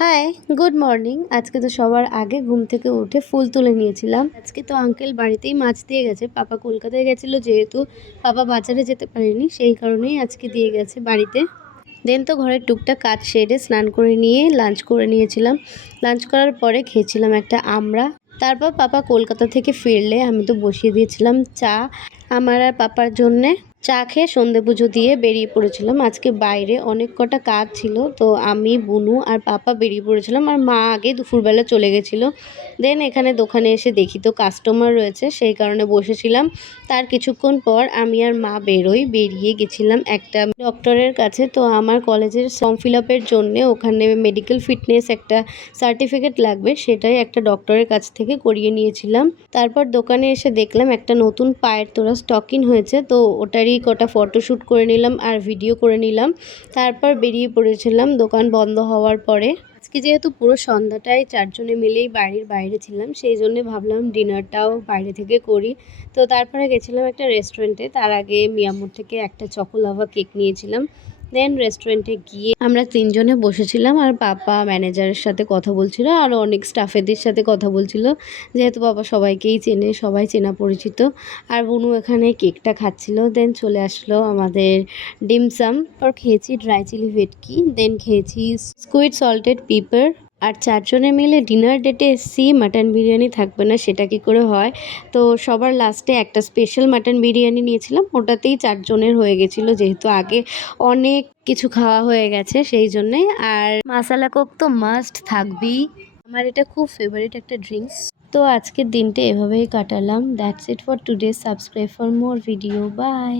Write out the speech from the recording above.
High, good morning. আজকে তো সবার আগে ঘুম থেকে উঠে ফুল তুলে নিয়েছিলাম। আজকে তো আঙ্কেল বাড়িতেই মাছ দিয়ে গেছে। পাপা কলকাতায় গেছিল, যেহেতু পাপা বাজারে যেতে পারেনি, সেই কারণেই আজকে দিয়ে গেছে বাড়িতে। দেন তো ঘরের টুকটাক কাজ সেরে স্নান করে নিয়ে লাঞ্চ করে নিয়েছিলাম। লাঞ্চ করার পরে খেয়েছিলাম একটা আমড়া। তারপর পাপা কলকাতা থেকে ফিরলে আমি তো বসিয়ে দিয়েছিলাম চা আমার আর পাপার জন্যে। চা খেয়ে সন্ধে পুজো দিয়ে বেরিয়ে পড়েছিলাম। আজকে বাইরে অনেক কটা কাজ ছিল, তো আমি, বুনু আর পাপা বেরিয়ে পড়েছিলাম, আর মা আগে দুপুরবেলা চলে গেছিলো। দেন এখানে দোকানে এসে দেখি তো কাস্টমার রয়েছে, সেই কারণে বসেছিলাম। তার কিছুক্ষণ পর আমি আর মা বেরিয়ে গেছিলাম একটা ডক্টরের কাছে। তো আমার কলেজের ফর্ম ফিল আপের জন্যে ওখানে মেডিকেল ফিটনেস একটা সার্টিফিকেট লাগবে, সেটাই একটা ডক্টরের কাছ থেকে করিয়ে নিয়েছিলাম। তারপর দোকানে এসে দেখলাম একটা নতুন পায়ের তোড়া স্টক ইন হয়েছে, তো ওটারই কটা ফটোশ্যুট করে নিলাম আর ভিডিও করে নিলাম। তারপর বেরিয়ে পড়েছিলাম দোকান বন্ধ হওয়ার পরে। আজকে যেহেতু পুরো সন্ধ্যাটাই চারজনে মিলেই বাড়ির বাইরে ছিলাম, সেই জন্যে ভাবলাম ডিনারটাও বাইরে থেকে করি। তো তারপরে গেছিলাম একটা রেস্টুরেন্টে। তার আগে মিয়ামোর থেকে একটা চকোলাভা কেক নিয়েছিলাম। দেন রেস্টুরেন্টে গিয়ে আমরা তিনজনে বসেছিলাম, আর পাপা ম্যানেজারের সাথে কথা বলছিল, আর অনেক স্টাফেদের সাথে কথা বলছিল, যেহেতু বাবা সবাইকেই চেনে, সবাই চেনা পরিচিত। আর বুনু এখানে কেকটা খাচ্ছিল। দেন চলে আসলো আমাদের ডিমসাম। আর খেয়েছি ড্রাই চিলি ভেটকি, দেন খেয়েছি স্কুইড সল্টেড পেপার। আর চারজনে মিলে ডিনার ডেটে এসেছি, মাটন বিরিয়ানি থাকবে না সেটা কি করে হয়। তো সবার লাস্টে একটা স্পেশাল মাটন বিরিয়ানি নিয়েছিলাম, ওটাতেই চারজনের হয়ে গেছিলো, যেহেতু আগে অনেক কিছু খাওয়া হয়ে গেছে সেই জন্যে। আর মাসালা কোক তো মাস্ট থাকবেই, আমার এটা খুব ফেভারিট একটা ড্রিঙ্কস। তো আজকের দিনটা এভাবেই কাটালাম। That's it for today. Subscribe for more video. By.